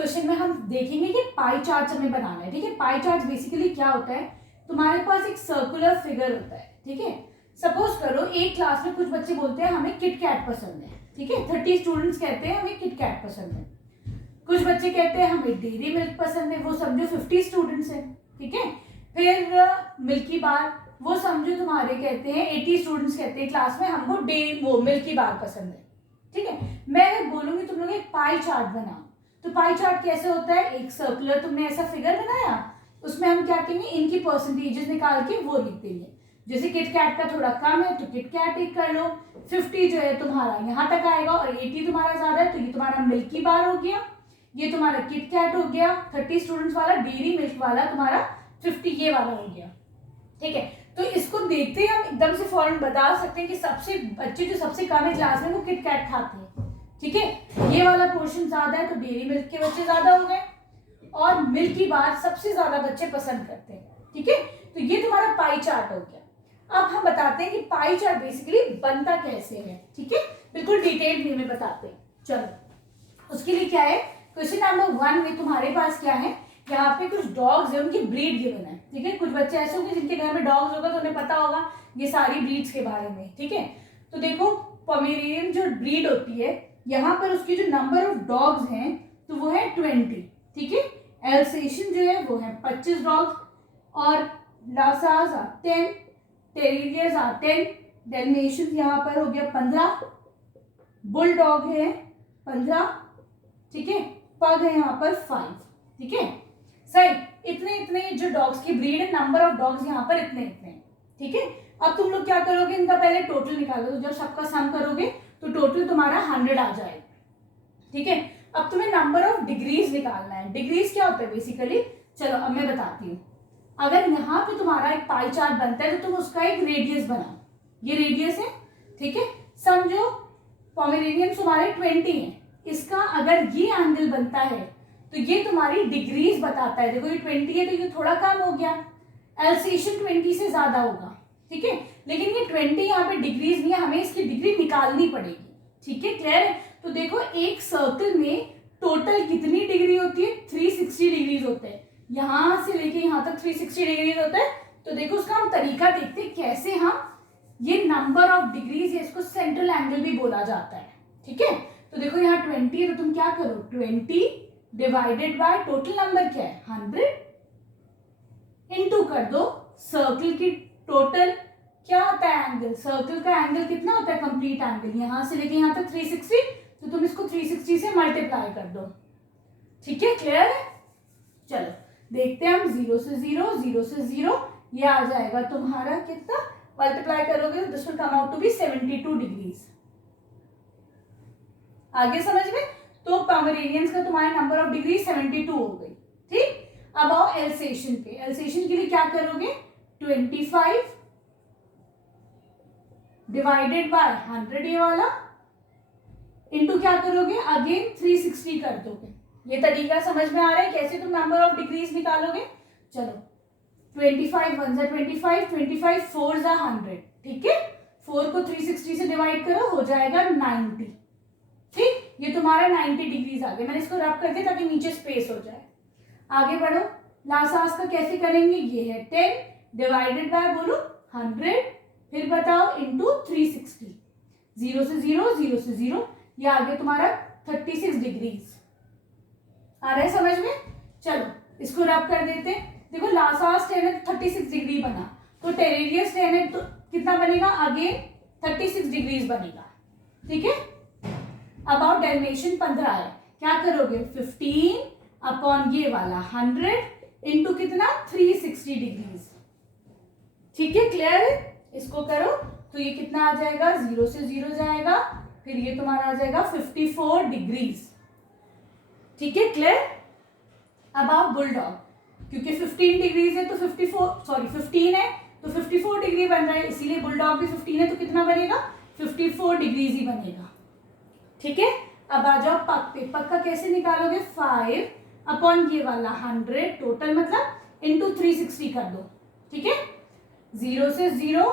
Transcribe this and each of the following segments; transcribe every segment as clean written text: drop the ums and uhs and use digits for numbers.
Question में हम देखेंगे कि पाई चार्ट हमें बनाना है। ठीक है, पाई चार्ट बेसिकली क्या होता है, तुम्हारे पास एक सर्कुलर फिगर होता है। ठीक है, सपोज करो एक क्लास में कुछ बच्चे बोलते हैं हमें किट कैट पसंद है। ठीक है, 30 स्टूडेंट्स कहते हैं हमें किट कैट पसंद है। कुछ बच्चे कहते हैं हमें डेयरी मिल्क पसंद है, वो समझो 50 स्टूडेंट्स है। ठीक है, फिर मिल्की बार, वो समझो तुम्हारे कहते हैं 80 स्टूडेंट्स कहते हैं क्लास में हमको डेयरी वो मिल्की बार पसंद है। ठीक है, मैं अगर बोलूंगी तुम लोग एक पाई चार्ट बनाओ, तो पाई चार्ट कैसे होता है, एक सर्कुलर तुमने ऐसा फिगर बनाया, उसमें हम क्या करेंगे, इनकी परसेंटेजेस निकाल के वो लिख देंगे। जैसे किट कैट का थोड़ा कम है तो किट कैट एक कर लो, 50 जो है तुम्हारा यहाँ तक आएगा और 80 तुम्हारा ज्यादा है तो ये तुम्हारा मिल्की बार हो गया, ये तुम्हारा किट कैट हो गया, 30 स्टूडेंट्स वाला डेयरी मिल्क वाला तुम्हारा 50 ये वाला हो गया। ठीक है, तो इसको देखते ही हम एकदम से फौरन बता सकते हैं कि सबसे बच्चे जो सबसे कम है क्लास में वो किट कैट खाते हैं। ठीक है, ये वाला पोर्शन ज्यादा है तो डेयरी मिल्क के बच्चे ज्यादा हो गए और मिल्की बार सबसे ज्यादा बच्चे पसंद करते हैं। ठीक है, तो ये तुम्हारा पाई चार्ट हो गया। अब हम बताते हैं कि पाई चार्ट बेसिकली बनता कैसे है। ठीक है, बिल्कुल डिटेल वे में बताते हैं। चलो उसके लिए क्या है, क्वेश्चन नंबर 1 में तुम्हारे पास क्या है, यहाँ पे कुछ डॉग्स है उनकी ब्रीड गिवन है। ठीक है, कुछ बच्चे ऐसे होंगे जिनके घर में डॉग्स होगा तो उन्हें पता होगा ये सारी ब्रीड्स के बारे में। ठीक है, तो देखो पोमेरेनियन जो ब्रीड होती है यहाँ पर उसकी जो नंबर ऑफ डॉग्स हैं तो वो है 20। ठीक है, एल्सेशियन जो है वो है 25 डॉग्स और लासास 10, टेरियर्स 10, डेल्मेशियन यहाँ पर हो गया 15, बुल डॉग है 15। ठीक है, पग है यहाँ पर 5। ठीक है, सही, इतने इतने जो डॉग्स की ब्रीड है, नंबर ऑफ डॉग्स यहाँ पर इतने इतने। ठीक है, अब तुम लोग क्या करोगे, इनका पहले टोटल निकालो, तो जब सबका सम करोगे तो टोटल तुम्हारा 100 आ जाएगा। ठीक है, अब तुम्हें नंबर ऑफ डिग्रीज निकालना है। डिग्रीज क्या होता है बेसिकली, चलो अब मैं बताती हूँ। अगर यहाँ पे तुम्हारा एक पाई चार्ट बनता है तो तुम उसका एक रेडियस बनाओ, ये रेडियस है। ठीक है, समझो पोमेरेनियन तुम्हारे 20 है, इसका अगर ये एंगल बनता है तो ये तुम्हारी डिग्रीज बताता है। देखो ये 20 है तो ये थोड़ा कम हो गया, एल्सेशियन 20 से ज्यादा होगा। ठीक है, लेकिन ये 20 यहाँ पे डिग्रीज नहीं है, हमें इसकी डिग्री निकालनी पड़ेगी। ठीक है, क्लियर है। तो देखो एक सर्कल में टोटल कितनी डिग्री होती है, 360 डिग्रीज होते हैं, यहां से लेके यहां तक 360 डिग्रीज होता है। तो देखो उसका हम तरीका देखते हैं कैसे हम ये नंबर ऑफ डिग्रीज है, इसको सेंट्रल एंगल भी बोला जाता है। ठीक है, तो देखो यहाँ 20 है तो तुम क्या करो, 20 डिवाइडेड बाय टोटल नंबर क्या है 100 इंटू कर दो सर्कल की टोटल क्या होता है एंगल, सर्कल का एंगल कितना होता है कंप्लीट एंगल, यहां से लेके यहां तक 360, तो तुम इसको 360 से मल्टीप्लाई कर दो। ठीक है, क्लियर है। चलो देखते हैं हम, 0 से 0, 0 से 0, ये आ जाएगा तुम्हारा कितना, मल्टीप्लाई करोगे तो this will come out to be 72 degrees. आगे समझ में, तो पोमेरेनियंस का तुम्हारा नंबर ऑफ डिग्री 72 हो गई। ठीक, अब आओ एल्सेशियन पे। एल्सेशियन के लिए क्या करोगे, 25 डिवाइडेड बाय 100 ये वाला इंटू क्या करोगे, अगेन 360 कर दोगे। ये तरीका समझ में आ रहा है कैसे तुम नंबर ऑफ डिग्रीज निकालोगे। चलो 25 1 जा 25, 25 4 जा 100। ठीक है, 4 को 360 से डिवाइड करो हो जाएगा 90। ठीक, ये तुम्हारा 90 डिग्रीज आ गया। मैंने इसको रब कर दिया ताकि नीचे स्पेस हो जाए। आगे बढ़ो, लासास का कैसे करेंगे, ये है 10 डिवाइडेड बाय बोलो 100, फिर बताओ इंटू 360, 0 से 0, 0 से 0, ये आ गया तुम्हारा 36 डिग्रीज। आ रहा है समझ में। चलो इसको रब कर देते। देखो लासास 10 है तो 36 डिग्री बना, तो टेरेरियस 10 है तो कितना बनेगा, अगेन 36 डिग्रीज बनेगा। ठीक है, अबाउट डेल्मेशियन 15 है, क्या करोगे 15 अपॉन ये वाला 100 इंटू कितना 360 डिग्रीज। ठीक है, क्लियर है। इसको करो तो ये कितना आ जाएगा, 0 से 0 जाएगा, फिर ये तुम्हारा आ जाएगा 54 डिग्रीज। ठीक है, क्लियर। अब आप बुलडॉग, क्योंकि 15 डिग्रीज है तो 15 है तो 54 डिग्री बन रहा है, इसीलिए बुलडॉग भी 15 है तो कितना बनेगा 54 डिग्रीज ही बनेगा। ठीक है, अब आ जाओ पग पे। पग का कैसे निकालोगे, 5 अपॉन ये वाला 100 टोटल मतलब इंटू 360 कर दो। ठीक है, 0 से 0,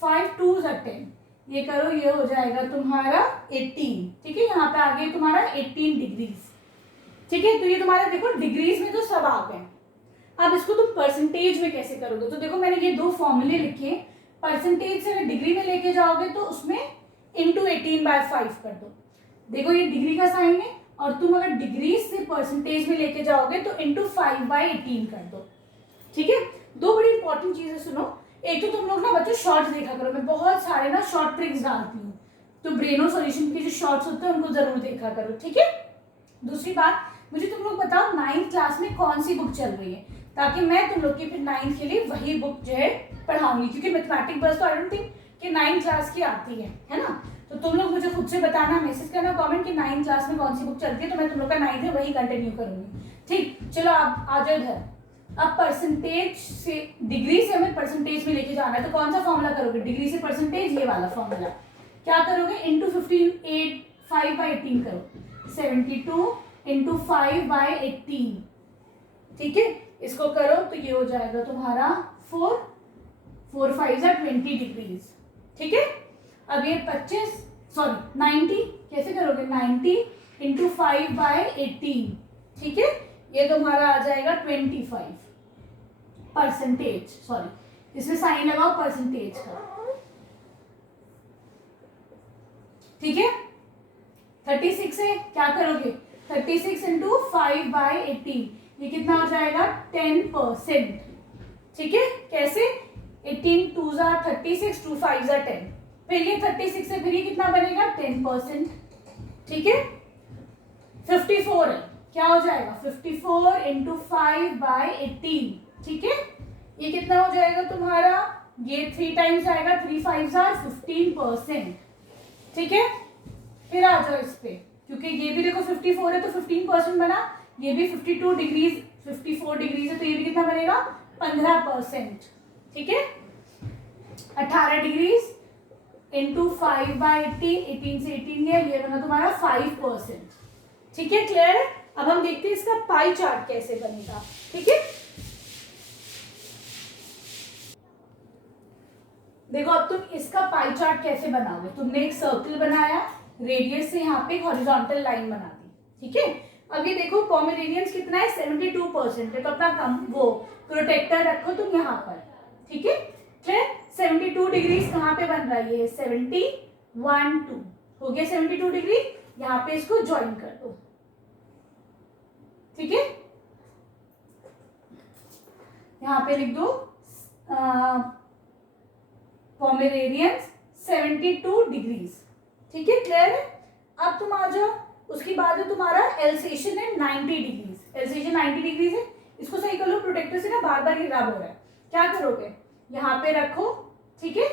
5 2 10, ये करो ये हो जाएगा तुम्हारा 18। ठीक है, यहाँ पे आ गया तुम्हारा 18 डिग्रीज। ठीक है, तो ये तुम्हारा देखो डिग्रीज में तो सब आ गए। अब इसको तुम परसेंटेज में कैसे करोगे, तो देखो मैंने ये दो फॉर्मूले लिखे। परसेंटेज से अगर डिग्री में लेके जाओगे तो उसमें इंटू 18/5 कर दो। देखो ये डिग्री का साइन है, और तुम अगर डिग्री से परसेंटेज में लेके जाओगे तो इंटू 5/18 कर दो। ठीक है, दो बड़ी इंपॉर्टेंट चीजें सुनो। एक तो तुम लोग ना बच्चों शॉर्ट्स देखा करो, मैं बहुत सारे ना शॉर्ट ट्रिक्स डालती हूँ, तो ब्रेनो सॉल्यूशन के जो शॉर्ट्स होते हैं उनको जरूर देखा करो। ठीक है, दूसरी बात, मुझे तुम लोग बताओ 9th क्लास में कौन सी बुक चल रही है, ताकि मैं तुम लोग की फिर 9th के लिए वही बुक जो है पढ़ाऊंगी, क्योंकि मैथमेटिक्स बस तो आई डोंट थिंक कि 9th क्लास की आती है ना। तो तुम लोग मुझे खुद से बताना, मैसेज करना कमेंट कि 9th क्लास में कौन सी बुक चलती है, तो मैं तुम लोग का 9th है वही कंटिन्यू करूंगी। ठीक, चलो आप आ जाओ इधर। अब परसेंटेज से डिग्री से हमें परसेंटेज में लेके जाना है, तो कौन सा फॉर्मूला करोगे, डिग्री से परसेंटेज, ये वाला फॉर्मूला। क्या करोगे, इंटू 5/18 करो, 72 इंटू 5/18। ठीक है, इसको करो तो ये हो जाएगा तुम्हारा 4 5 20 डिग्रीज। ठीक है, अब ये 90 कैसे करोगे, 90 इंटू 5/18। ठीक है, ये तुम्हारा आ जाएगा 25 परसेंटेज, सॉरी इसमें साइन लगाओ परसेंटेज का। ठीक है, 36 है, क्या करोगे, 36 इंटू 5/18, ये कितना हो जाएगा 10%। ठीक है, कैसे, 18 2 36 2 5 10, फिर ये 36 से फिर ये कितना बनेगा 10%। ठीक है, 54 है, क्या हो जाएगा 54 इंटू 5/18। ठीक है, ये कितना हो जाएगा तुम्हारा, ये 3 टाइम्स आएगा, 3 5 15%। ठीक है, फिर आ जाओ इस पे, क्योंकि ये भी देखो 54 है तो 15% बना, ये भी 52 डिग्रीज 54 डिग्रीज है तो ये भी कितना बनेगा 15%। ठीक है, 18 डिग्रीज इंटू 5/18, 18 से 18 गया, ये बना तुम्हारा 5%। ठीक है, क्लियर है। अब हम देखते हैं इसका पाई चार्ट कैसे बनेगा। ठीक है, देखो अब तुम इसका पाई चार्ट कैसे बनाओगे, तुमने एक सर्कल बनाया, रेडियस से यहाँ पे हॉरिजॉन्टल लाइन बना दी। ठीक है, अब ये देखो पोमेरेनियंस कितना है 72% है, तो अपना कम वो प्रोटेक्टर रखो तुम यहाँ पर। ठीक है, फिर 72 डिग्रीज कहाँ पे बन रहा है, ये 71 2 हो गया 72 डिग्री, यहाँ पे इसको ज्वाइन कर दो। ठीक है, यहाँ पे लिख दो पोमेरेनियंस 72 डिग्रीज। ठीक है, क्लियर है। अब तुम आ जाओ, उसके बाद जो तुम्हारा एल्सेशन है 90 डिग्रीज, एल्सेशन 90 डिग्रीज है, इसको सही कर लो, प्रोटेक्टर से ना बार बार ये रब हो रहा है। क्या करोगे, यहाँ पे रखो। ठीक है,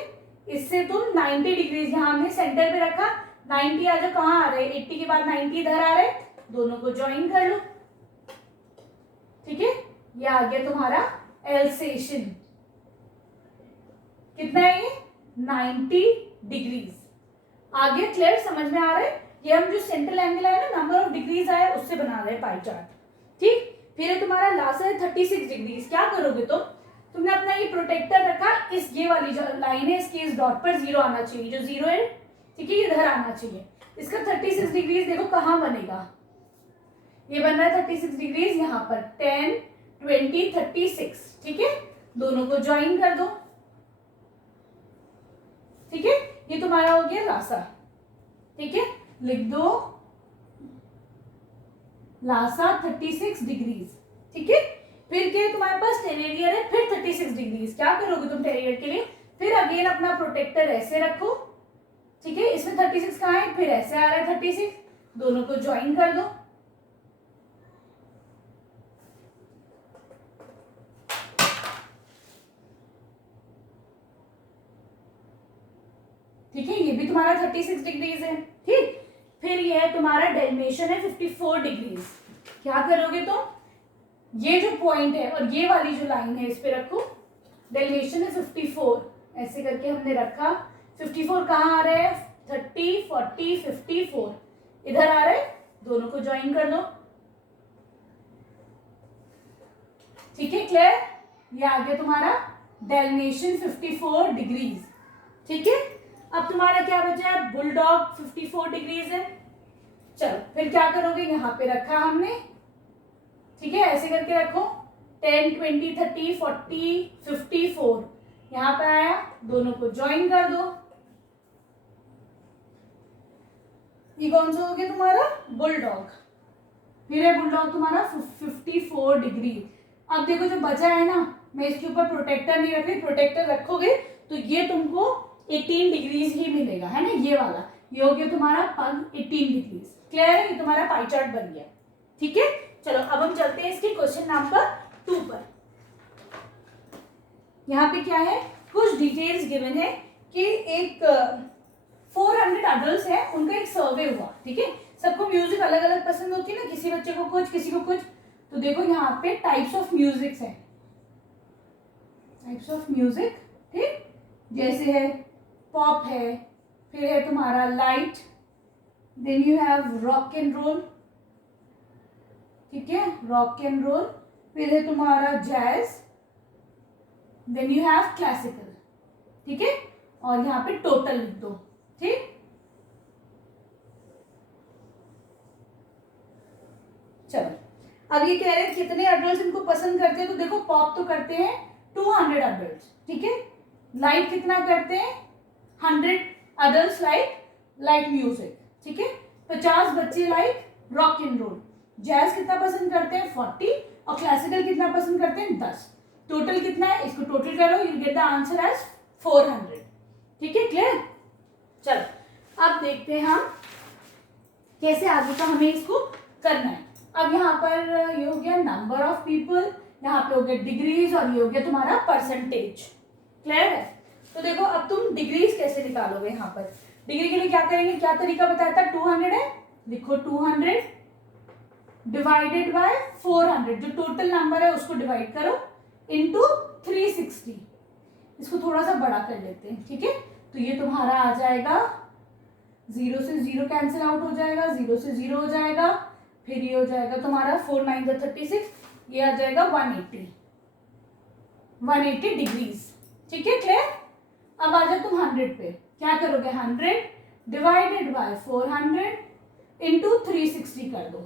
इससे तुम 90 डिग्रीज, यहाँ हमने सेंटर पे रखा, 90 आ जाओ, कहाँ आ रहे हैं 80 के बाद 90 इधर आ रहे, दोनों को ज्वाइन कर लो। ठीक है, ये आ गया तुम्हारा एल्सेशन, कितना है ये 90 डिग्रीज। आगे क्लियर, समझ में आ रहा है। ये हम जो सेंट्रल एंगल है ना, नंबर ऑफ डिग्रीज आया उससे बना रहे हैं पाई चार्ट। ठीक, फिर है तुम्हारा लास्ट है 36 डिग्रीज। क्या करोगे तुमने अपना ये प्रोटेक्टर रखा, इस ये वाली जो लाइन है इसके इस डॉट पर 0 आना चाहिए, जो 0 है ठीक है ये इधर आना चाहिए। इसका 36 डिग्रीज देखो कहाँ बनेगा, ये बन रहा है 36 डिग्रीज यहाँ पर, 10 20 36। ठीक है, दोनों को ज्वाइन कर दो। ठीक है, ये तुम्हारा हो गया लासा। ठीक है, लिख दो लासा 36 डिग्रीज। ठीक है, फिर क्या तुम्हारे पास टेरेरियर है, फिर 36 डिग्रीज। क्या करोगे तुम टेरेरियर के लिए, फिर अगेन अपना प्रोटेक्टर ऐसे रखो। ठीक है, इसमें 36 कहाँ है, फिर ऐसे आ रहा है 36, दोनों को ज्वाइन कर दो। ठीक है, ये भी तुम्हारा 36 डिग्रीज है। ठीक, फिर ये है तुम्हारा डेल्मेशन है 54 डिग्रीज। क्या करोगे तुम, ये जो पॉइंट है और ये वाली जो लाइन है इस पे रखो, डेल्मेशन है 54, ऐसे करके हमने रखा। 54 कहाँ आ रहा है, 30 40 54 इधर आ रहा है, दोनों को ज्वाइन कर दो। ठीक है, क्लियर, ये आ गया तुम्हारा डेल्मेशन 54 डिग्रीज। ठीक है, अब तुम्हारा क्या बचा है, बुलडॉग 54 डिग्रीज है। चलो फिर क्या करोगे, यहाँ पे रखा हमने ठीक है, ऐसे करके रखो 10, 20, 30, 40, 54 यहाँ पे आया, दोनों को ज्वाइन कर दो। ये कौन सा हो गया तुम्हारा बुलडॉग, फिर है बुलडॉग तुम्हारा 54 डिग्री। अब देखो जो बचा है ना, मैं इसके ऊपर प्रोटेक्टर नहीं रख रही, प्रोटेक्टर रखोगे तो ये तुमको 18 डिग्रीज ही मिलेगा, है ना, ये वाला, ये हो गया तुम्हारा पग 18 डिग्रीज। क्लियर है, ये तुम्हारा पाई चार्ट बन गया। ठीक है, चलो अब हम चलते हैं इसकी क्वेश्चन नंबर 2 पर। यहाँ पे क्या है, कुछ डिटेल्स गिवन है कि एक 400 अडल्ट है, उनका एक सर्वे हुआ। ठीक है, सबको म्यूजिक अलग अलग पसंद होती है ना, किसी बच्चे को कुछ, किसी को कुछ। तो देखो यहाँ पे टाइप्स ऑफ म्यूजिक है, टाइप्स ऑफ म्यूजिक, ठीक, जैसे है पॉप है, फिर है तुम्हारा light, then you have rock and roll, ठीक है, रॉक एंड रोल, फिर है तुम्हारा jazz, then you have classical. ठीक है, और यहाँ पे टोटल लिख दो। ठीक, चलो अब ये कह रहे हैं कितने अडल्ट इनको पसंद करते हैं, तो देखो पॉप तो करते हैं 200 अडल्ट, ठीक है, लाइट कितना करते हैं 100 अडल्ट लाइक म्यूजिक, ठीक है, 50 बच्चे like rock and roll, jazz कितना पसंद करते हैं 40, और क्लासिकल कितना पसंद करते हैं 10। टोटल कितना है, इसको टोटल करो, you get the answer as 400। ठीक है, क्लियर। चलो अब देखते हैं हम कैसे आगे का हमें इसको करना है। अब यहाँ पर ये हो गया नंबर ऑफ पीपल, यहाँ पे हो गया डिग्रीज, और ये हो गया तुम्हारा परसेंटेज। क्लियर है, तो देखो अब तुम डिग्रीज कैसे निकालोगे। यहाँ पर डिग्री के लिए क्या करेंगे, क्या तरीका बताया था, 200 है, लिखो 200 डिवाइडेड बाय 400, जो टोटल नंबर है उसको डिवाइड करो इनटू 360। इसको थोड़ा सा बड़ा कर लेते हैं, ठीक है, तो ये तुम्हारा आ जाएगा 0 से 0 कैंसिल आउट हो जाएगा, 0 से 0 हो जाएगा, फिर ये हो जाएगा तुम्हारा 4 9 36, ये आ जाएगा 180 डिग्रीज। ठीक है, क्लियर। अब आ जाओ तुम 100 पे, क्या करोगे 100 डिवाइडेड बाय 400 इंटू 360 कर दो,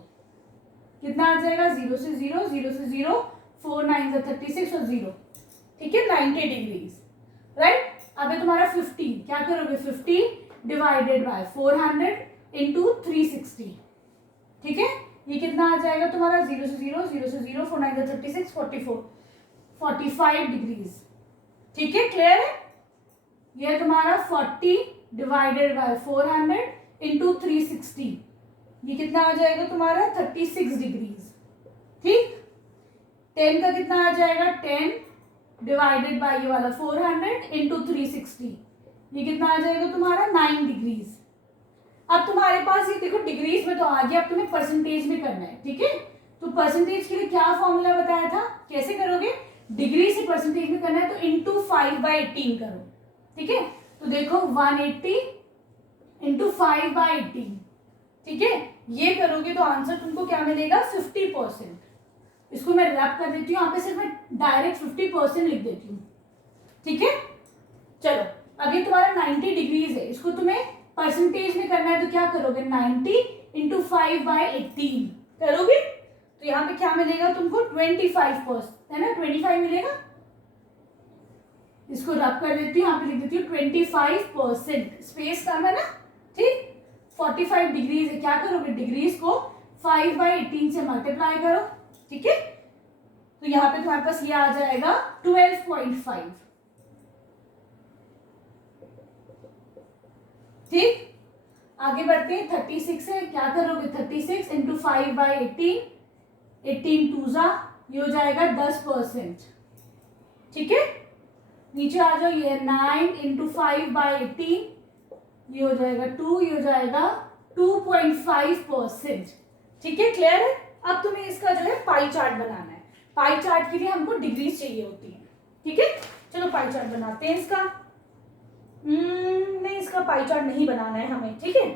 कितना आ जाएगा 0 से 0, 0 से 0, 4 9 36 और 0, ठीक है, 90 डिग्रीज, राइट। अब है तुम्हारा 50, क्या करोगे 50 डिवाइडेड बाय 400 इंटू 360, ठीक है, ये कितना आ जाएगा तुम्हारा 0 से 0, 0 से 0, 4 9 36, 45 डिग्रीज। ठीक है, क्लियर है। ये तुम्हारा 40 डिवाइडेड बाय 400 इंटू 360, ये कितना आ जाएगा तुम्हारा 36 डिग्रीज। ठीक, 10 का कितना आ जाएगा 10 डिवाइडेड बाय ये वाला 400 इंटू 360, ये कितना आ जाएगा तुम्हारा 9 डिग्रीज। अब तुम्हारे पास ये देखो डिग्रीज में तो आ गया, अब तुम्हें परसेंटेज में करना है। ठीक है, तो परसेंटेज के लिए क्या फॉर्मूला बताया था, कैसे करोगे, डिग्री से परसेंटेज में करना है तो इंटू 5/18 करो। ठीक है, तो देखो 180 इंटू 5/18, ठीक है, ये करोगे तो आंसर तुमको क्या मिलेगा 50%। इसको मैं रैप कर देती हूँ, यहाँ पे सिर्फ मैं डायरेक्ट 50% लिख देती हूँ। ठीक है, चलो अब ये तुम्हारा 90 डिग्रीज है, इसको तुम्हें परसेंटेज में करना है तो क्या करोगे 90 इंटू 5/18 करोगे, तो यहाँ पे क्या मिलेगा तुमको 25%, है ना, 25 मिलेगा। इसको रब कर देती हूँ, यहाँ पे लिख देती हूँ 25%, स्पेस कम है ना, ठीक। 45 डिग्रीज है, क्या करोगे डिग्रीज को 5/18 से मल्टीप्लाई करो, ठीक है, तो यहाँ पे तुम्हारे पास ये आ जाएगा 12.5। ठीक, आगे बढ़ते हैं 36 है, क्या करोगे 36 इंटू 5/18, 18 2 ये हो जाएगा 10%। ठीक है, नीचे आ जाओ, ये 9 इंटू 5/18, ये हो जाएगा 2, ये हो जाएगा 2.5%। ठीक है, क्लियर है। अब तुम्हें इसका जो है पाई चार्ट बनाना है, पाई चार्ट के लिए हमको डिग्रीज चाहिए होती है। ठीक है, चलो पाई चार्ट बनाते हैं इसका। नहीं, इसका पाई चार्ट नहीं बनाना है हमें, ठीक है,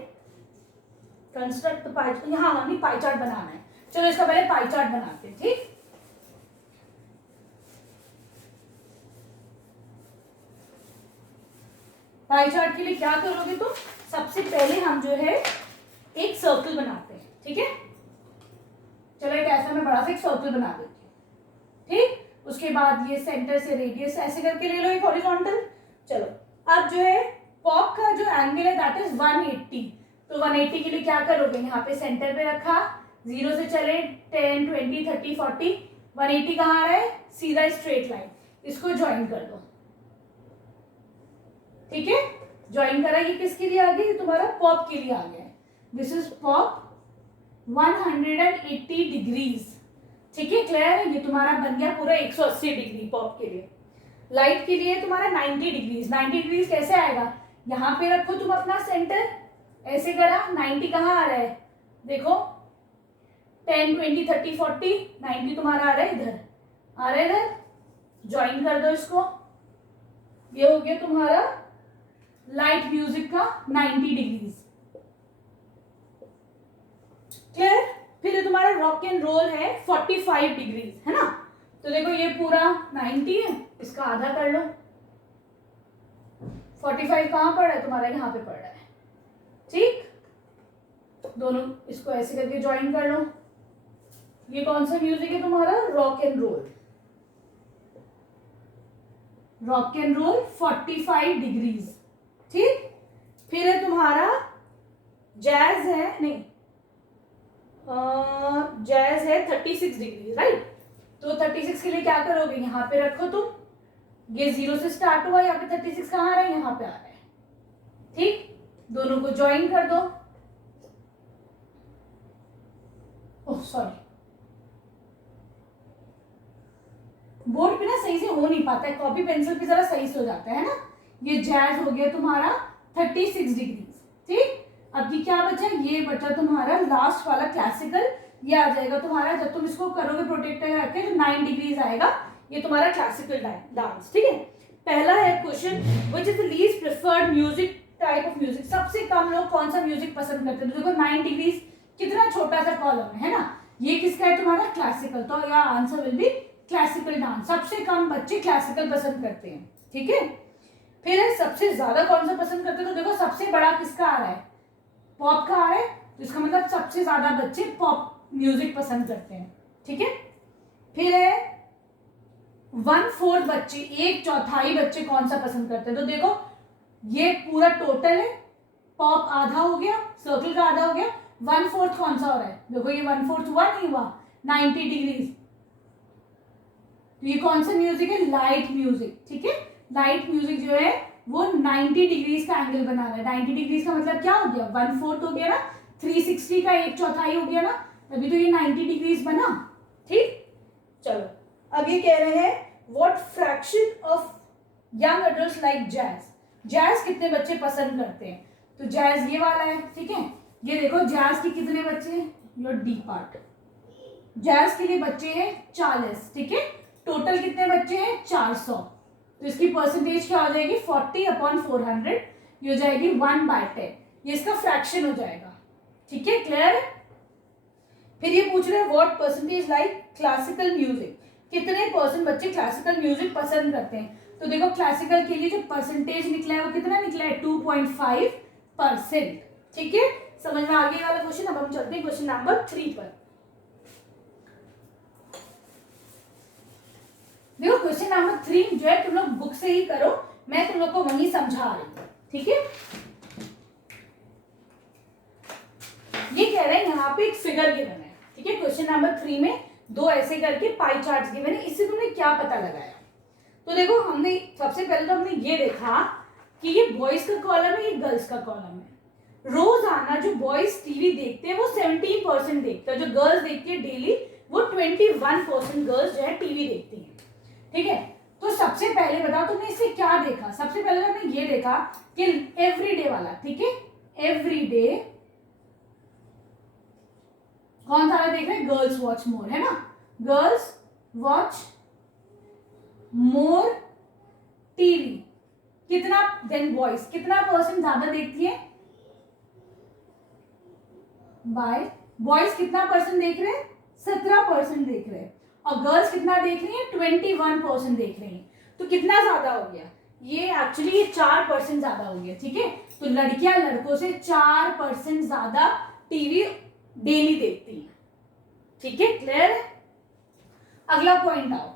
कंस्ट्रक्ट पाई, यहाँ हमें पाई चार्ट बनाना है। चलो इसका पहले पाई चार्ट बनाते हैं। ठीक, पाई चार्ट के लिए क्या करोगे तुम, सबसे पहले हम जो है एक सर्कल बनाते हैं। ठीक है, चलो एक ऐसा मैं बड़ा सा एक सर्कल बना देती हूँ, ठीक। उसके बाद ये सेंटर से रेडियस ऐसे करके ले लो एक हॉरिजॉन्टल। चलो अब जो है पॉप का जो एंगल है दैट इज 180। तो 180 के लिए क्या करोगे, यहाँ पे सेंटर पे रखा, 0 से चले 10 20 30 40, 180 कहाँ आ रहा है, सीधा स्ट्रेट लाइन, इसको ज्वाइन कर दो, ठीक है। ज्वाइन करा, ये किसके लिए आ गया, ये तुम्हारा पॉप के लिए आ गया है। दिस इज पॉप 180 डिग्रीज, ठीक है, क्लियर है। ये तुम्हारा बन गया पूरा 180 डिग्री पॉप के लिए। लाइट के लिए तुम्हारा 90 डिग्रीज। 90 डिग्रीज कैसे आएगा, यहाँ पे रखो तुम अपना सेंटर, ऐसे करा, 90 कहाँ आ रहा है, देखो 10 20 30 40, 90 तुम्हारा आ रहा है इधर, आ रहा है इधर, ज्वाइन कर दो इसको। ये हो गया तुम्हारा लाइट म्यूजिक का 90 डिग्रीज, क्लियर। फिर तुम्हारा रॉक एंड रोल है 45 डिग्रीज, है ना। तो देखो ये पूरा 90 है, इसका आधा कर लो, 45 कहाँ पड़ रहा है तुम्हारा, यहाँ पे पड़ रहा है, ठीक। दोनों इसको ऐसे करके ज्वाइन कर लो। ये कौन सा म्यूजिक है तुम्हारा, rock and roll. Rock and roll 45 degrees, ठीक। फिर है तुम्हारा जैज है, नहीं जैज है 36 डिग्री, राइट। तो 36 के लिए क्या करोगे, यहाँ पे रखो तुम, ये 0 से स्टार्ट हुआ, यहाँ पे 36 कहाँ आ रहा है, यहाँ पे आ रहा है, ठीक। दोनों को ज्वाइन कर दो। ओह सॉरी, बोर्ड पे ना सही से हो नहीं पाता है, कॉपी पेंसिल पे जरा सही से हो जाता है ना। ये जैज हो गया तुम्हारा 36 डिग्री, ठीक। अब ये क्या बचा, ये बचा तुम्हारा लास्ट वाला क्लासिकल। ये आ जाएगा तुम्हारा, जब तुम इसको करोगे प्रोटेक्टर रख के, तो 9 डिग्रीज आएगा, ये तुम्हारा क्लासिकल डांस, ठीक है। पहला है question, which is the least preferred music type of music. सबसे कम लोग कौन सा म्यूजिक पसंद करते हैं, तो देखो 9 डिग्रीज कितना छोटा सा कॉलम है ना। ये किसका है तुम्हारा, क्लासिकल, तो या answer will be classical dance. सबसे कम बच्चे क्लासिकल पसंद करते हैं, ठीक है। फिर सबसे ज्यादा कौन सा पसंद करते हैं, तो देखो सबसे बड़ा किसका आ रहा है, पॉप का आ रहा है, तो इसका मतलब सबसे ज्यादा बच्चे पॉप म्यूजिक पसंद करते हैं, ठीक है। फिर है 1/4 बच्चे, 1/4 बच्चे कौन सा पसंद करते हैं, तो देखो ये पूरा टोटल है, पॉप आधा हो गया, सर्कल का आधा हो गया, 1/4 कौन सा हो रहा है, देखो ये 1/4 हुआ नहीं हुआ, 90 डिग्रीज। तो ये कौन सा म्यूजिक है, लाइट म्यूजिक, ठीक है। लाइट म्यूजिक जो है वो 90 डिग्रीज का एंगल बना रहा है। 90 डिग्रीज का मतलब क्या हो गया, 1/4 हो गया ना, 360 का 1/4 हो गया ना, तभी तो ये 90 डिग्रीज बना, ठीक। चलो अब ये कह रहे हैं what fraction of young adults like jazz. Jazz कितने बच्चे पसंद करते हैं, तो जैज ये वाला है, ठीक है। ये देखो जैज के कितने बच्चे हैं, योर डी पार्ट, जैज के लिए बच्चे हैं 40, ठीक है। टोटल कितने बच्चे हैं, 400, तो इसकी परसेंटेज क्या हो जाएगी, 40/400, ये हो जाएगी 1/10, ये इसका फ्रैक्शन हो जाएगा, ठीक है, क्लियर है। फिर ये पूछ रहे हैं what percentage like classical music, कितने परसेंट बच्चे क्लासिकल म्यूजिक पसंद करते हैं। तो देखो क्लासिकल के लिए जो परसेंटेज निकला है वो कितना निकला है, 2.5%, ठीक है। समझ में आ गया वाला क्वेश्चन। अब हम चलते हैं क्वेश्चन नंबर 3 पर। देखो क्वेश्चन नंबर 3 जो है तुम लोग बुक से ही करो, मैं तुम लोग को वहीं समझा रही हूँ, ठीक है। ये कह रहे हैं यहाँ पे एक फिगर गिवन है, ठीक है। क्वेश्चन नंबर 3 में 2 ऐसे करके पाई चार्ट्स गिवन है, इससे तुमने क्या पता लगाया। तो देखो हमने सबसे पहले तो हमने ये देखा कि ये बॉयज का कॉलम है, ये गर्ल्स का कॉलम है। रोजाना जो बॉयज टीवी देखते हैं वो 17% देखते हैं, जो गर्ल्स देखती है डेली वो 21% गर्ल्स जो है टीवी देखती हैं, ठीक है। तो सबसे पहले बताओ तुमने इससे क्या देखा। सबसे पहले तो हमने ये देखा कि एवरीडे वाला, ठीक है, एवरीडे कौन सा देख रहे हैं, गर्ल्स वॉच मोर, है ना, गर्ल्स वॉच मोर टीवी, कितना देन बॉयज, कितना परसेंट ज्यादा देखती है, बाय बॉयज कितना परसेंट देख रहे हैं, 17% देख रहे हैं, और गर्ल्स कितना देख रही है, 21% देख रही हैं। तो कितना ज्यादा हो गया, ये एक्चुअली ये 4% ज्यादा हो गया, ठीक है। तो लड़कियां लड़कों से 4% ज्यादा टीवी डेली देखती हैं, ठीक है, क्लियर है। अगला पॉइंट आओ,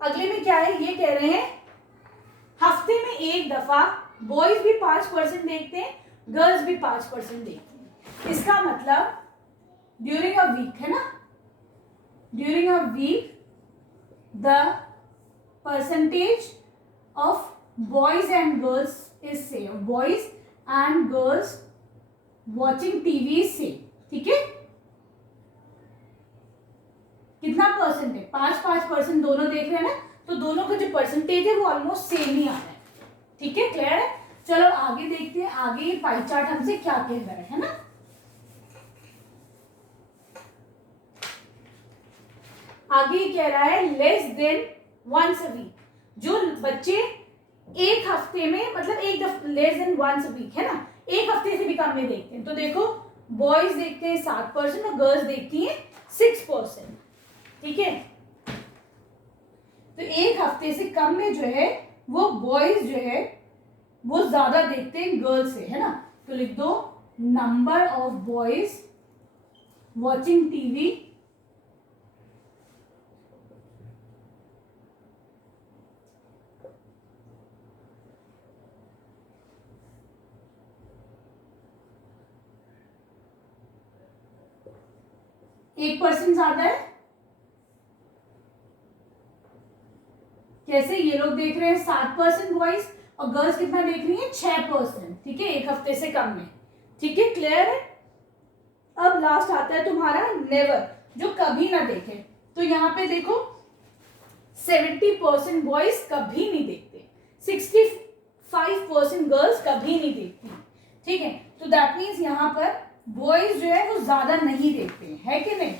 अगले में क्या है, ये कह रहे हैं हफ्ते में एक दफा बॉयज भी 5% देखते हैं, गर्ल्स भी 5% देखते हैं। इसका मतलब ड्यूरिंग अ वीक, है ना, during a week the percentage of boys and girls is same, boys and girls watching TV is same, ठीक है। कितना परसेंट है, 5% दोनों देख रहे हैं ना, तो दोनों का जो परसेंटेज है वो ऑलमोस्ट सेम ही आ रहा है, ठीक है, क्लियर है। चलो आगे देखते हैं, आगे ये पाई चार्ट हमसे क्या कह रहा है ना। आगे ये कह रहा है less than once a week, जो बच्चे एक हफ्ते में, मतलब एक less than once a week, है ना, एक हफ्ते से भी कम में देखते हैं। तो देखो बॉयज देखते हैं 7% और गर्ल्स देखती हैं 6%, ठीक है। तो एक हफ्ते से कम में जो है वो बॉयज जो है वो ज्यादा देखते हैं गर्ल्स से, है ना। तो लिख दो number of boys watching TV एक परसेंट ज्यादा है। कैसे, ये लोग देख रहे हैं 7% बॉयज और गर्ल्स कितना देख रही है 6%, ठीक है, एक हफ्ते से कम में, ठीक है, क्लियर है। अब लास्ट आता है तुम्हारा नेवर, जो कभी ना देखे। तो यहां पे देखो 70% बॉयज कभी नहीं देखते, 65% गर्ल्स कभी नहीं देखती, ठीक है। तो दैट मीन्स यहाँ पर बॉयज जो है वो ज्यादा नहीं देखते हैं, है कि नहीं।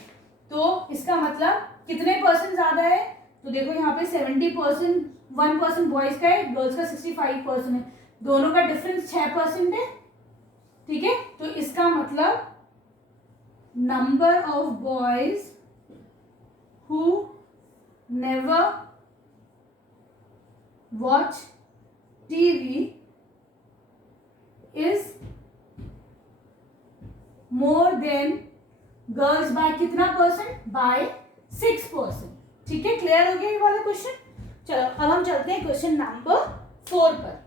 तो इसका मतलब कितने परसेंट ज्यादा है, तो देखो यहाँ पे 70%, 1% बॉयज का है, गर्ल्स का 65% है, दोनों का डिफरेंस 6% है, ठीक है। तो इसका मतलब number of boys who never watch TV is more than girls by कितना परसेंट, बाय 6%, ठीक है, क्लियर हो गया ये वाला क्वेश्चन। चलो अब हम चलते हैं क्वेश्चन नंबर 4 पर।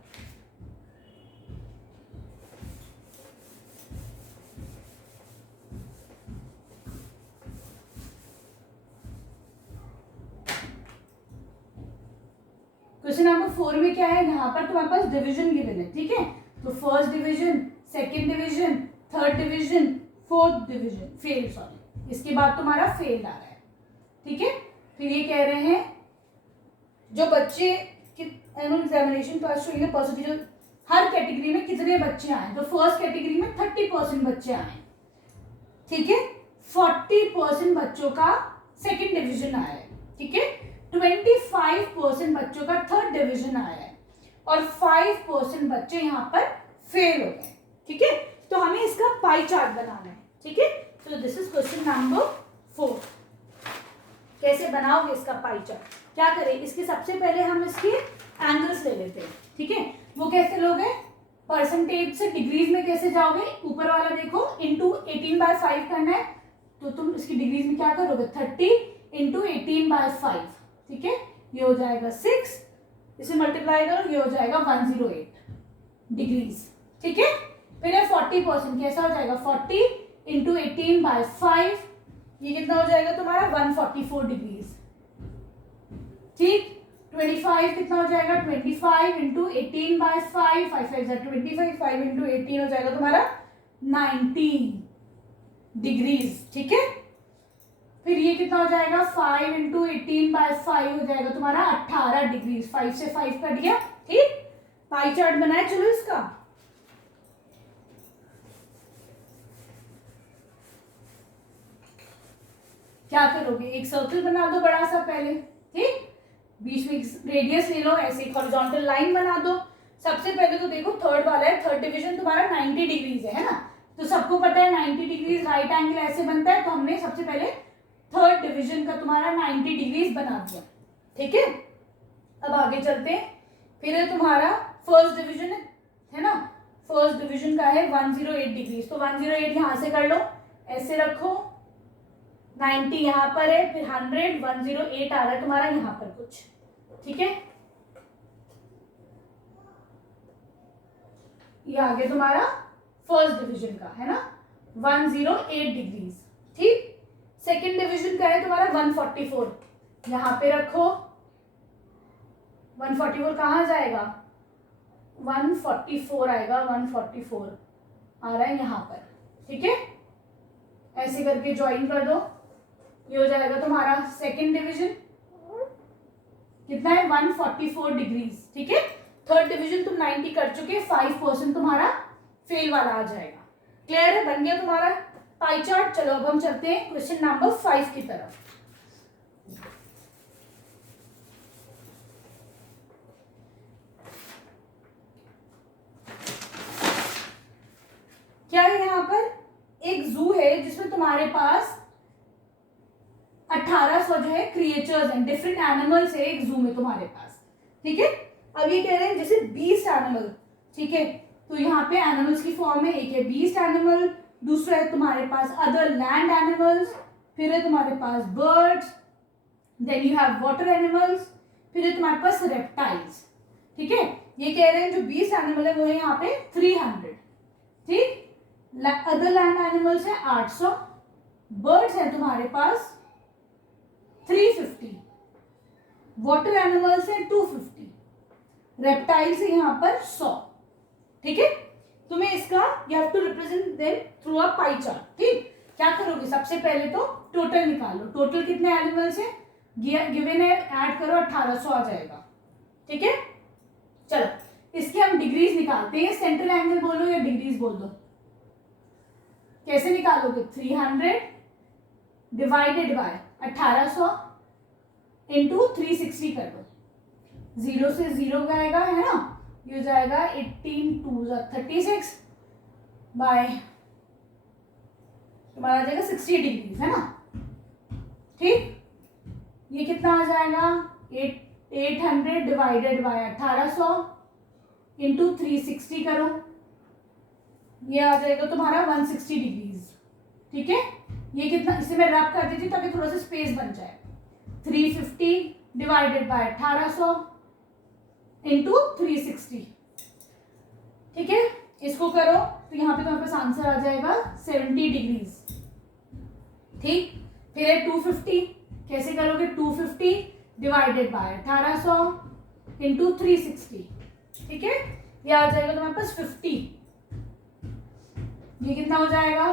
क्वेश्चन नंबर 4 में क्या है, यहाँ पर तुम्हारे पास डिवीजन गिवन है, ठीक है। तो first division, second division, third division, fourth division, fail, sorry, इसके बाद तुम्हारा फेल आ रहा है, ठीक है। फिर ये कह रहे हैं जो बच्चे एनुअल एग्जामिनेशन पास हुई परसेंटेज हर कैटेगरी में कितने बच्चे आए, तो फर्स्ट कैटेगरी में 30% बच्चे आए, ठीक है, 40% बच्चों का सेकंड डिवीजन आया है, ठीक है, 25% बच्चों का थर्ड डिवीजन आया है और 5% बच्चे यहाँ पर फेल हो गए, ठीक है। तो हमें इसका पाई चार्ट बनाना है, ठीक है। तो दिस इज क्वेश्चन नंबर 4। कैसे बनाओगे इसका पाई चार्ट, क्या करें, इसके सबसे पहले हम इसके एंगल्स ले लेते हैं, ठीक है। वो कैसे लोगे, परसेंटेज से डिग्रीज में कैसे जाओगे, ऊपर वाला देखो इंटू 18/5 करना है, तो तुम इसकी डिग्रीज में क्या करोगे 30 इंटू 18/5, ठीक है, ये हो जाएगा 6, इसे मल्टीप्लाई करो, ये हो जाएगा 108 डिग्रीज, ठीक है। फिर 40%, कैसा हो जाएगा 40 इंटू 18/5, ये कितना हो जाएगा तुम्हारा 144 डिग्रीज, ठीक। 25 कितना हो जाएगा 25 इंटू 18/5, 5 5 25, 5 इंटू 18 हो जाएगा तुम्हारा 19 डिग्रीज, ठीक है। फिर ये कितना हो जाएगा 5 इंटू 18/5 हो जाएगा तुम्हारा 18 डिग्रीज, 5 से 5 कट गया, ठीक। पाई चार्ट बनाए, चलो इसका क्या करोगे, एक सर्कल बना दो बड़ा सा पहले, ठीक, बीच में रेडियस ले लो, ऐसे एक हॉरिजॉन्टल लाइन बना दो। सबसे पहले तो देखो थर्ड वाला है, थर्ड डिवीजन तुम्हारा 90 डिग्रीज है ना, तो सबको पता है 90 डिग्रीज राइट एंगल ऐसे बनता है, तो हमने सबसे पहले थर्ड डिवीजन का तुम्हारा 90 डिग्रीज बना दिया, ठीक है। अब आगे चलते हैं, फिर है तुम्हारा फर्स्ट डिवीजन है ना, फर्स्ट डिवीजन का है 108 डिग्रीज, तो 108 यहां से कर लो, ऐसे रखो, 90 यहाँ पर है, फिर 100, 108 आ रहा है तुम्हारा यहाँ पर कुछ, ठीक है। ये आगे तुम्हारा फर्स्ट डिवीजन का है ना, 108 डिग्रीज, ठीक। सेकेंड डिवीजन का है तुम्हारा 144, यहाँ पे रखो। 144 कहाँ जाएगा, 144 आएगा, 144 आ रहा है यहाँ पर, ठीक है। ऐसे करके ज्वाइन कर दो, ये हो जाएगा तुम्हारा सेकेंड डिवीजन। कितना है, 144 डिग्रीज, ठीक है। थर्ड डिवीजन तुम 90 कर चुके, 5% तुम्हारा फेल वाला आ जाएगा। क्लियर है, बन गया तुम्हारा पाई चार्ट। चलो अब हम चलते हैं क्वेश्चन नंबर 5 की तरफ। क्या है, यहाँ पर एक जू है जिसमें तुम्हारे पास 1800 जो है क्रिएचर्स हैं, डिफरेंट एनिमल्स है एक जू में तुम्हारे पास, ठीक है। अब ये कह रहे हैं जैसे 20 एनिमल, ठीक है। तो यहाँ पे एनिमल्स की फॉर्म में एक है बीस्ट एनिमल, दूसरा है तुम्हारे पास अदर लैंड एनिमल्स, फिर है तुम्हारे पास birds, then you have water animals, फिर है तुम्हारे पास रेप्टाइल्स, ठीक है। ये कह रहे हैं जो 20 एनिमल है वो है यहाँ पे 300, ठीक। अदर लैंड एनिमल्स है 800, बर्ड्स है तुम्हारे पास 350, वाटर एनिमल्स है 250, रेप्टाइल्स है यहाँ पर 100, ठीक है। तुम्हें इसका you have to represent them through a pie chart, ठीक। क्या करोगे, सबसे पहले तो टोटल निकालो, टोटल कितने एनिमल्स है गिवन है, ऐड करो 1800 आ जाएगा, ठीक है। चलो इसके हम डिग्रीज निकालते हैं, सेंट्रल एंगल बोलो या डिग्रीज बोल दो, कैसे निकालोगे, 300 डिवाइडेड बाय 1800 इंटू 360 कर दो, 0 से 0 जाएगा है ना, ये हो जाएगा 18 2 36 बाय तुम्हारा आ जाएगा 60 डिग्रीज है ना, ठीक। ये कितना आ जाएगा, 800 डिवाइडेड बाय 1800 इंटू 360 करो, ये आ जाएगा तुम्हारा 160 डिग्रीज, ठीक है। ये कितना, इसे मैं रब कर देती ताकि थोड़ा सा स्पेस बन जाए, 350 डिवाइडेड बाय 1800 इंटू 360, ठीक है। इसको करो तो यहाँ पे तुम्हारे पास आंसर आ जाएगा 70 डिग्रीज, ठीक। फिर है 250, कैसे करोगे, 250 डिवाइडेड बाय 1800 इंटू 360, ठीक है। ये आ जाएगा तुम्हारे पास 50, ये कितना हो जाएगा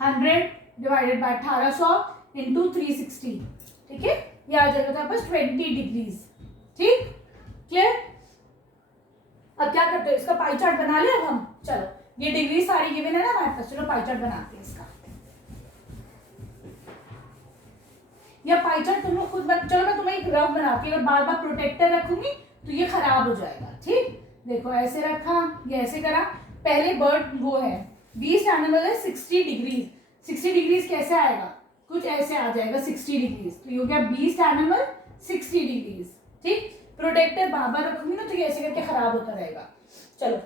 100 डिवाइडेड बाय 1800 इंटू 360, ठीक है। ये आ जाएगा तुम्हारे पास 20 डिग्रीज, ठीक। क्लियर। अब क्या करते हो, इसका पाई चार्ट बना ले अब हम। चलो ये डिग्री सारी गिवन है ना हमारे पास, चलो पाई चार्ट बनाते हैं इसका। या पाई चार्ट तुम लोग खुद चलो मैं तुम्हें एक रफ बनाती हूँ, अगर बार बार प्रोटेक्टर रखूंगी तो ये खराब हो जाएगा, ठीक। देखो ऐसे रखा, ये ऐसे करा, पहले बर्ड वो है 20 एनिमल है 60 डिग्रीज, 60 डिग्रीज कैसे आएगा, कुछ ऐसे आ जाएगा 60 डिग्रीज, तो ये हो गया 20 एनिमल 60 डिग्रीज, ठीक। प्रोटेक्टर बार बार रखूंगी ना तो ये ऐसे करके खराब होता रहेगा। चलो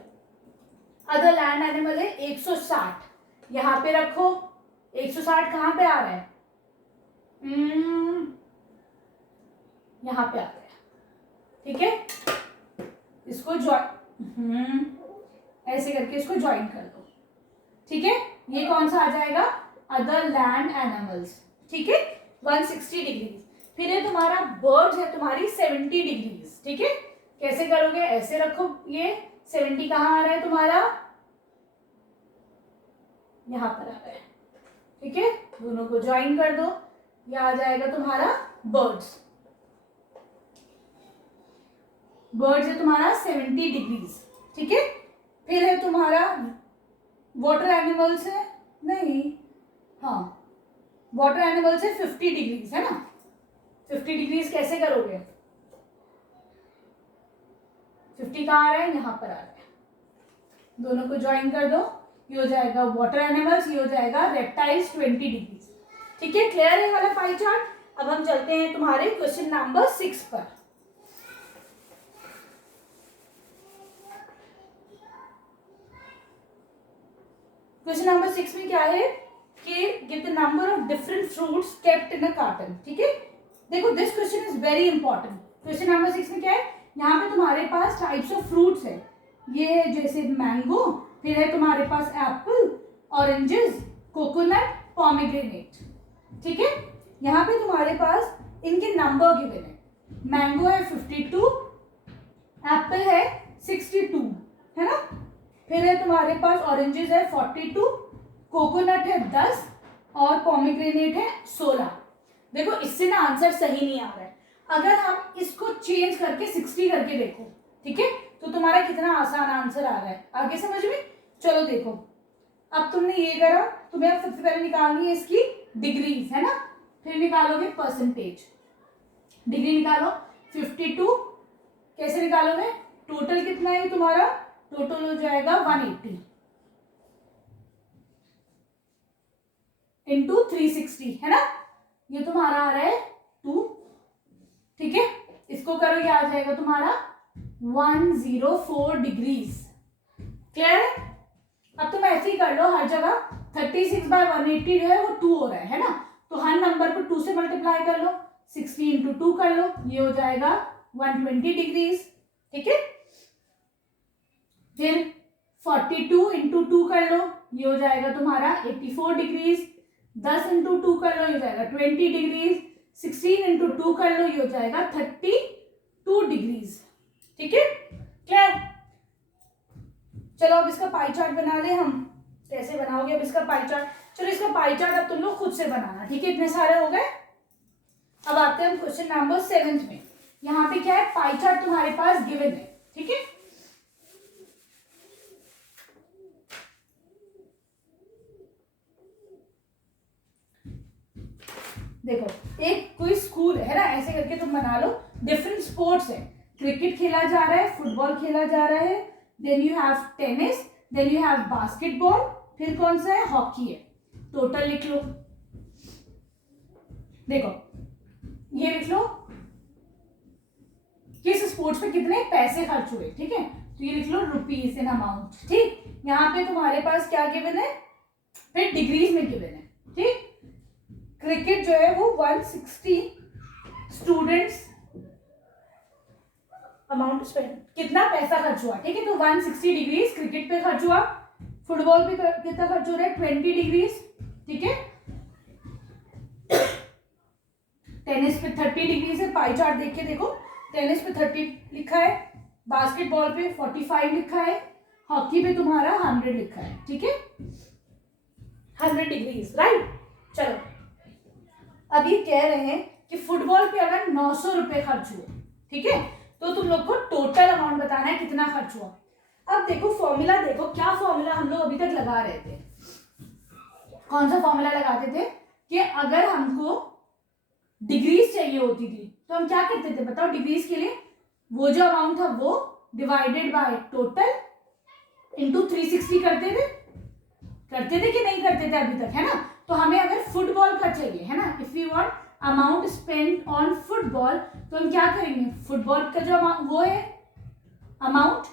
अदर लैंड एनिमल है 160, यहाँ पे रखो, 160 कहाँ पे आ रहा है, यहाँ पे आ रहा है, ठीक है। इसको ज्वाइन ऐसे करके इसको ज्वाइन कर दो, ठीक है। ये कौन सा आ जाएगा, अदर लैंड एनिमल्स, ठीक है, 160 डिग्रीज। फिर है तुम्हारा बर्ड्स है तुम्हारी 70 डिग्रीज, ठीक है। कैसे करोगे, ऐसे रखो, ये 70 कहाँ आ रहा है तुम्हारा, यहाँ पर आ रहा है, ठीक है। दोनों को ज्वाइन कर दो, ये आ जाएगा तुम्हारा बर्ड्स, बर्ड्स है तुम्हारा 70 डिग्रीज, ठीक है। फिर है तुम्हारा वाटर एनिमल्स है, नहीं हाँ वाटर एनिमल्स है 50 डिग्रीज है ना, 50 डिग्रीज कैसे करोगे, 50 कहाँ आ रहा है, यहाँ पर आ रहा है, दोनों को ज्वाइन कर दो, ये हो जाएगा वाटर एनिमल्स, ये हो जाएगा रेप्टाइल्स 20 डिग्रीज, ठीक है। क्लियर है वाला पाई चार्ट। अब हम चलते हैं तुम्हारे क्वेश्चन नंबर 6 पर। क्वेश्चन नंबर 6 में क्या है, कि give the number of different fruits kept in a carton. ठीक है, देखो this question is very important. Question number 6 में क्या है, यहाँ पे तुम्हारे पास टाइप्स ऑफ फ्रूट्स है, ये है जैसे मैंगो, फिर है तुम्हारे पास एप्पल, ऑरेंजेस, कोकोनट, पॉमीग्रेनेट। ठीक है, यहाँ पे तुम्हारे पास इनके नंबर गिवन है, मैंगो है 52, एप्पल है 62, है ना, फिर है तुम्हारे पास ऑरेंजेस है 42, कोकोनट है 10 और पॉमीग्रेनेट है 16। देखो इससे ना आंसर सही नहीं आ रहा है, अगर हम इसको चेंज करके 60 करके देखो, ठीक है, तो तुम्हारा कितना आसान आंसर आ रहा है, आगे समझ में। चलो देखो, अब तुमने ये करा, तुम्हें अब सबसे पहले निकालनी है इसकी डिग्रीज, है ना, फिर निकालोगे परसेंटेज, डिग्री निकालो 52, कैसे निकालोगे, टोटल कितना है तुम्हारा, टोटल हो जाएगा 180 इंटू 360, है ना, ये तुम्हारा आ रहा है 2। ठीक है, इसको करो, ये आ जाएगा तुम्हारा 104 डिग्रीज। क्लियर है, अब तुम ऐसे ही कर लो हर जगह, 36/180 जो है वो 2 हो रहा है ना, तो हर नंबर को 2 से मल्टीप्लाई कर लो, 60 इंटू 2 कर लो, ये हो जाएगा 120 डिग्रीज। ठीक है, फिर 42 इंटू 2 कर लो, ये हो जाएगा तुम्हारा 84 डिग्रीज, 10 इंटू 2 कर लो, ये हो जाएगा 20 डिग्रीज, 16 इंटू 2 कर लो, ये हो जाएगा 32 डिग्रीज। ठीक है, क्लियर। चलो अब इसका पाई चार्ट बना ले हम, कैसे बनाओगे अब इसका पाई चार्ट, चलो इसका पाई चार्ट अब तुम लोग खुद से बनाना। ठीक है, इतने सारे हो गए, अब आते हैं हम क्वेश्चन नंबर 7 में। यहाँ पे क्या है, पाई चार्ट तुम्हारे पास गिवन है। ठीक है, देखो एक कोई स्कूल है ना, ऐसे करके तुम बना लो, डिफरेंट स्पोर्ट्स है, क्रिकेट खेला जा रहा है, फुटबॉल खेला जा रहा है, then you have tennis, then you have basketball, फिर कौन सा है, हॉकी है। टोटल लिख लो, देखो ये लिख लो किस स्पोर्ट्स पे कितने पैसे खर्च हुए। ठीक है, तो ये लिख लो रुपीज इन अमाउंट। ठीक, यहाँ पे तुम्हारे पास क्या गिवन है, फिर डिग्रीज में गिवन है। ठीक, क्रिकेट जो है वो 160 स्टूडेंट्स अमाउंट स्पेंड, कितना पैसा खर्च हुआ। ठीक है, तो 160 डिग्रीज क्रिकेट पे खर्च हुआ, फुटबॉल पे कितना खर्च हो रहा है 20 डिग्रीज। ठीक है, टेनिस पे 30 डिग्रीज है, पाई चार्ट देख के देखो, टेनिस पे 30 लिखा है, बास्केटबॉल पे 45 लिखा है, हॉकी पे तुम्हारा 100 लिखा है। ठीक है, 100 डिग्रीज, राइट। चलो अब ये कह रहे हैं कि फुटबॉल पे अगर 900 रुपए खर्च हुए, ठीक है, तो तुम लोग को टोटल अमाउंट बताना है कितना खर्च हुआ। अब देखो फॉर्मूला, देखो क्या फॉर्मूला हम लोग अभी तक लगा रहे थे, कौन सा फॉर्मूला लगाते थे कि अगर हमको डिग्रीज चाहिए होती थी तो हम क्या करते थे बताओ, डिग्रीज के लिए वो जो अमाउंट था वो डिवाइडेड बाय टोटल इंटू 360 करते थे कि नहीं करते थे अभी तक, है ना। तो हमें अगर फुटबॉल का चाहिए, है ना, if you want amount spend on football, तो हम क्या करेंगे, फुटबॉल का जो अमाउंट वो है amount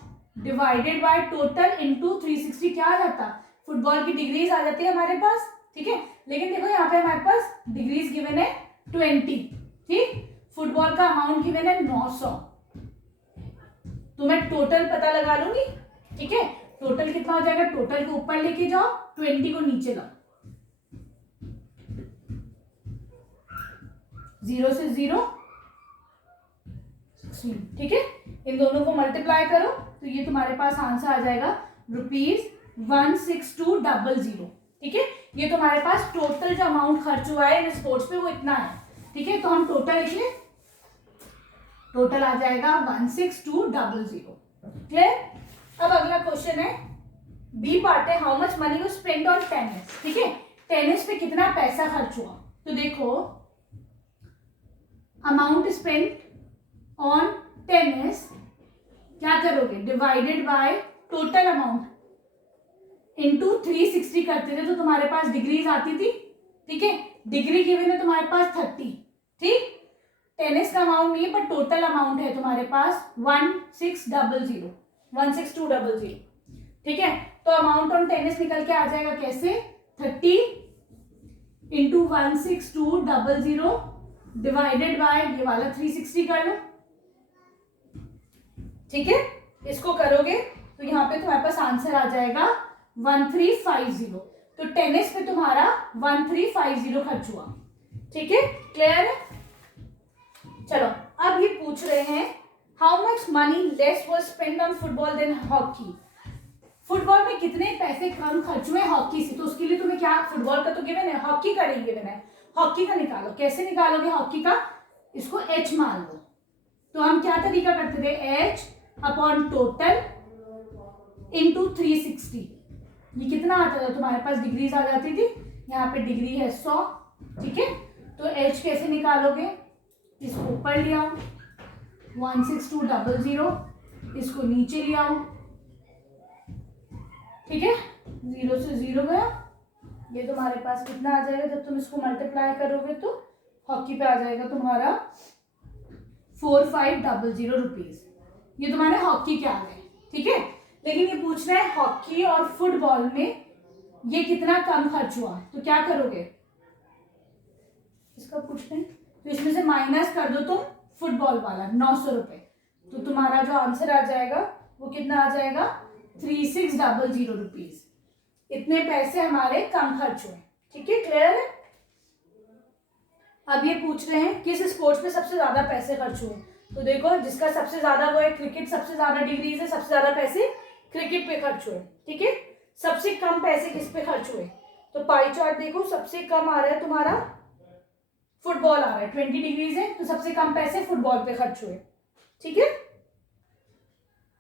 divided by total into 360 क्या आ जाता, फुटबॉल की डिग्रीज आ जाती है हमारे पास। ठीक है, लेकिन देखो यहाँ पे हमारे पास डिग्रीज गिवन है 20, ठीक, फुटबॉल का अमाउंट गिवन है 900, तो मैं टोटल पता लगा लूंगी। ठीक है, टोटल कितना हो जाएगा, टोटल को ऊपर लेके जाओ, 20 को नीचे लाओ, 0 से 0 16। ठीक है, इन दोनों को मल्टीप्लाई करो तो ये तुम्हारे पास आंसर आ जाएगा ₹16200। ठीक है, ये तुम्हारे पास टोटल जो अमाउंट खर्च हुआ है इन स्पोर्ट्स पे वो इतना है। ठीक है, तो हम टोटल लिख लें, टोटल आ जाएगा 16200। क्लियर। अब अगला क्वेश्चन है, बी पार्ट है, how much money you spend on tennis. ठीक है, टेनिस पे कितना पैसा खर्च हुआ, तो देखो अमाउंट स्पेंड ऑन टेनिस क्या करोगे, divided by total amount into 360 करते थे तो तुम्हारे पास डिग्रीज आती थी। ठीक है, डिग्री गिवन है तुम्हारे पास 30। ठीक, टेनिस का अमाउंट नहीं है पर टोटल अमाउंट है तुम्हारे पास 16200। ठीक है, तो अमाउंट ऑन टेनिस निकल के आ जाएगा कैसे, 30 इंटू 16200 डिवाइडेड बाय ये वाला 360 कर लो, ठीक है। इसको करोगे तो यहाँ पे तुम्हारे पास आंसर आ जाएगा 1350। तो टेनिस पे तुम्हारा 1350 खर्च हुआ, ठीक है, क्लियर है। चलो अब ये पूछ रहे हैं how much money less was spend on football than hockey. Football में कितने पैसे कम खर्च हुए हॉकी से। तो उसके लिए तुम्हें क्या, फुटबॉल का तो गिवन है, हॉकी का नहीं गिवन है। हॉकी का निकालो, कैसे निकालोगे हॉकी का, इसको एच मान लो। तो हम क्या तरीका करते थे, एच अपॉन टोटल इंटू 360। ये कितना आता था तुम्हारे पास, डिग्रीज आ जाती थी, यहाँ पे डिग्री है 100, ठीक है। तो एच कैसे निकालोगे, इसको ऊपर ले आओ 16200, इसको नीचे ले आओ, ठीक है, 0 से 0 गया। ये तुम्हारे पास कितना आ जाएगा जब तुम इसको मल्टीप्लाई करोगे, तो हॉकी पे आ जाएगा तुम्हारा 4500 रुपीज। ये तुम्हारे हॉकी के आ गए, ठीक है। लेकिन ये पूछना है हॉकी और फुटबॉल में ये कितना कम खर्च हुआ, तो क्या करोगे, इसका पूछना है तो इसमें से माइनस कर दो तुम फुटबॉल वाला 900 रुपए। तो तुम्हारा जो आंसर आ जाएगा वो कितना आ जाएगा 3600 रुपीज। इतने पैसे हमारे कम खर्च हुए, ठीक है, क्लियर है। अब ये पूछ रहे हैं किस स्पोर्ट्स पे सबसे ज्यादा पैसे खर्च हुए। तो देखो जिसका सबसे ज्यादा वो है क्रिकेट, सबसे ज्यादा डिग्रीज है, सबसे ज्यादा पैसे क्रिकेट पे खर्च हुए, ठीक है। सबसे कम पैसे किस पे खर्च हुए, तो पाई चार्ट देखो, सबसे कम आ रहा है तुम्हारा फुटबॉल आ रहा है, 20 डिग्रीज है, तो सबसे कम पैसे फुटबॉल पे खर्च हुए, ठीक है।